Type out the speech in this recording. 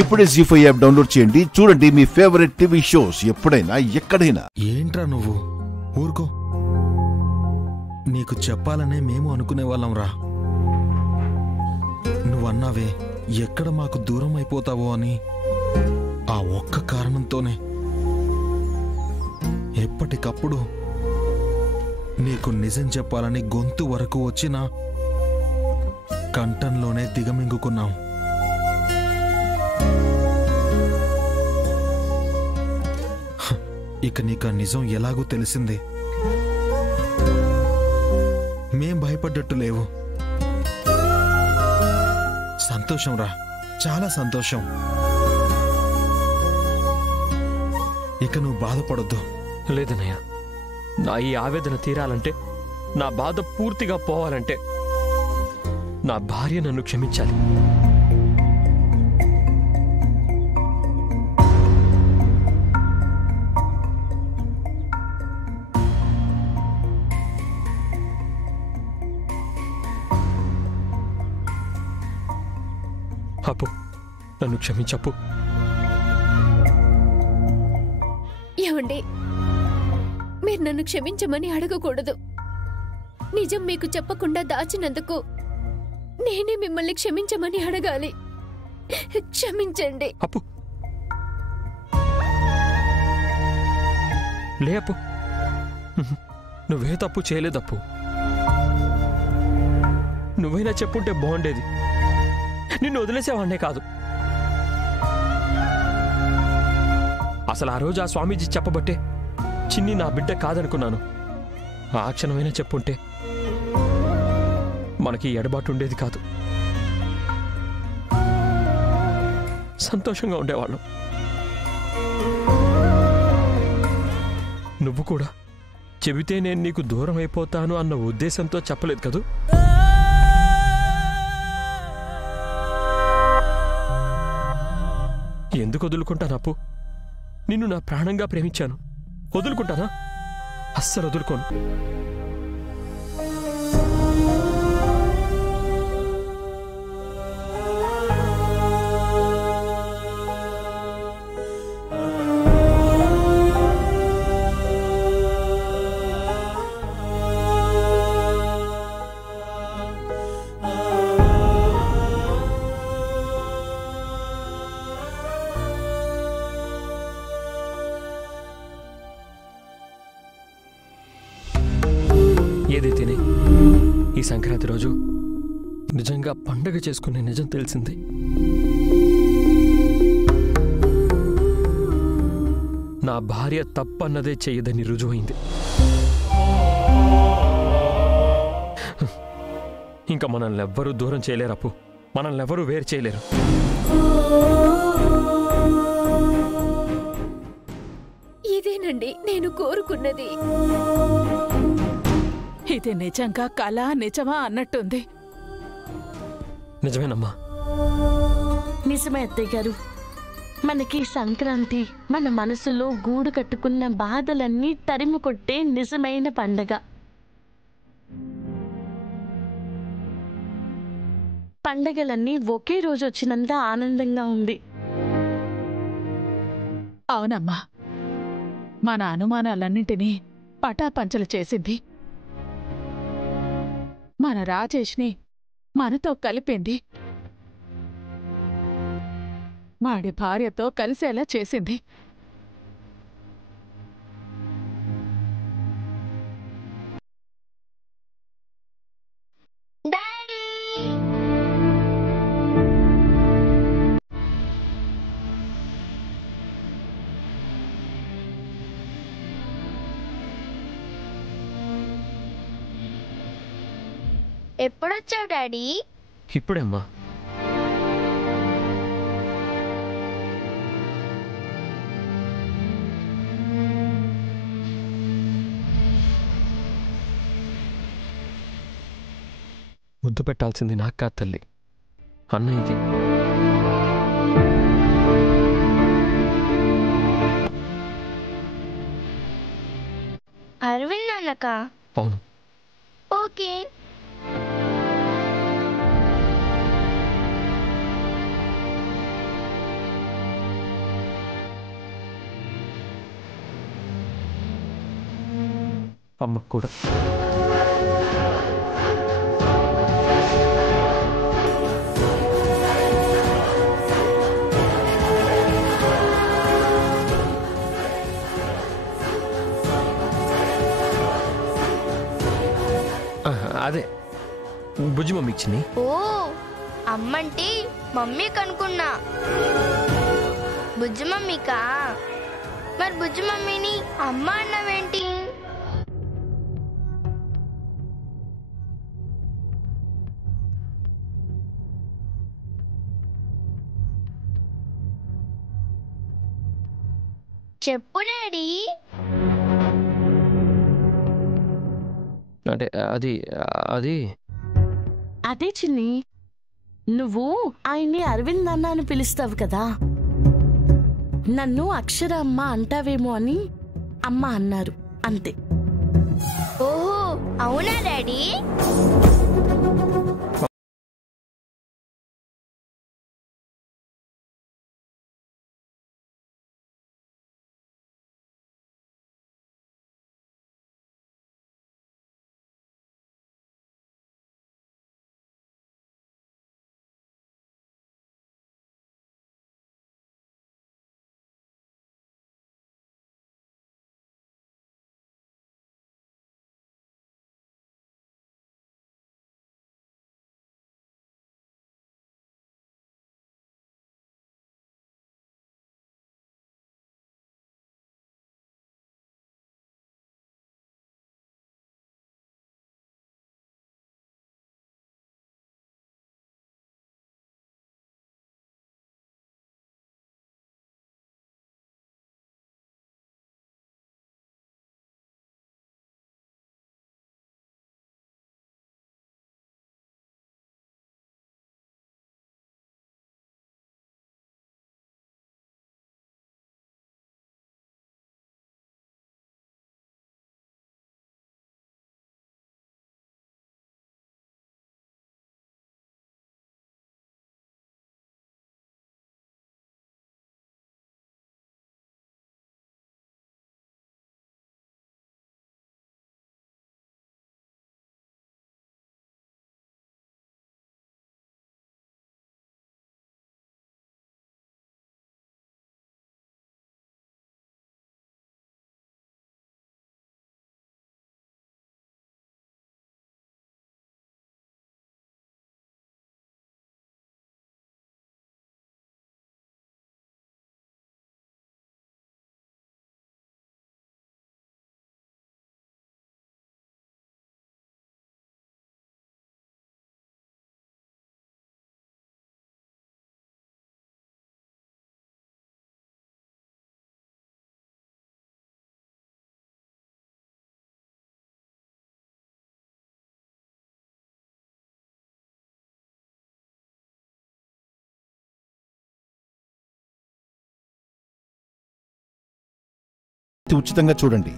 ఇప్పుడే జీ5 app download చేయండి. చూడండి మీ ఫేవరెట్ టీవీ షోస్ ఎప్పుడైనా ఎక్కడైనా. ఏంట్రా నువ్వు? ఊరుకో. నీకు చెప్పాలనే మేము అనుకునే వాళ్ళం రా. నువ్వన్నావే ఎక్కడ మాకు దూరం అయిపోతావో అని. ఆ ఒక్క కారణంతోనే ఎప్పటికప్పుడు నీకు నిజం చెప్పాలని గొంతు వరకు వచ్చినా కంఠంలోనే దిగమింగుకున్నాం. ఇక నీకు నిజం ఎలాగూ తెలిసింది. మేం భయపడ్డట్టు లేవు. సంతోషం రా, చాలా సంతోషం. ఇక నువ్వు బాధపడొద్దు. లేదన్నయ్య, నా ఈ ఆవేదన తీరాలంటే, నా బాధ పూర్తిగా పోవాలంటే నా భార్య నన్ను క్షమించాలి. అప్పు, నన్ను క్షమించప్పు. ఏమండి, మీరు నన్ను క్షమించమని అడగకూడదు. నిజం మీకు చెప్పకుండా దాచినందుకు నేనే మిమ్మల్ని క్షమించమని అడగాలి. క్షమించండి. అప్పు, లే అప్పు, నువ్వే తప్పు చేయలేదప్పు. నువ్వైనా చెప్పుంటే బాగుండేది. నిన్ను వదిలేసేవాడినే కాదు. అసలు ఆ రోజు ఆ స్వామీజీ చెప్పబట్టే చిన్ని నా బిడ్డ కాదనుకున్నాను. ఆ క్షణమైనా చెప్పుంటే మనకి ఎడబాటు ఉండేది కాదు. సంతోషంగా ఉండేవాళ్ళం. నువ్వు కూడా చెబితే నేను నీకు దూరం అయిపోతాను అన్న ఉద్దేశంతో చెప్పలేదు కదూ. ఎందుకు వదులుకుంటాను అప్పు? నిన్ను నా ప్రాణంగా ప్రేమించాను. వదులుకుంటానా? అస్సలు వదులుకోను. ఏదైతేనే ఈ సంక్రాంతి రోజు నిజంగా పండగ చేసుకునే నిజం తెలిసింది. నా భార్య తప్పన్నదే చెయ్యదని రుజువైంది. ఇంకా మనల్ని ఎవ్వరూ దూరం చేయలేరు అప్పు. మనల్ని ఎవరూ వేరు చేయలేరు. ఇదేనండి నేను కోరుకున్నది. ఇది నిజంగా కళ నిజమా అన్నట్టుంది. నిజమేనమ్మా. నిజమే అత్తయ్య గారు. మనకి సంక్రాంతి మన మనసులో గూడు కట్టుకున్న బాధలన్నీ తరిమి కొట్టే నిజమైన పండగ. పండగలన్నీ ఒకే రోజు వచ్చినంత ఆనందంగా ఉంది. అవునమ్మా, మన అనుమానాలన్నింటినీ పటాపంచలు చేసింది. మన రాజేష్ని మనతో కలిపింది. వాడి భార్యతో కలిసేలా చేసింది. ఎప్పుడొచ్చావు డాడీ? ఇప్పుడేమ్మా. ముద్దు పెట్టాల్సింది నాకు కాదు తల్లి, అన్నయ్యకి. అరవింద్ నాన్నకా? అవును. ఓకే. అమ్మకు కూడా. అదే బుజ్జి మమ్మీ ఇచ్చింది. ఓ అమ్మంటే మమ్మీ కనుకున్నా. బుజ్జి మమ్మీకా? మరి బుజ్జి మమ్మీని అమ్మ అన్నవేంటి? చెప్పు డాడీ. అంటే అది అది అదే చిన్ని, నువ్వు ఆయన్ని అరవింద్ అన్న అని పిలుస్తావు కదా, నన్ను అక్షర అమ్మ అంటావేమో అని అమ్మ అన్నారు అంతే. ఓహో అవునా డాడీ? ఉచితంగా చూడండి.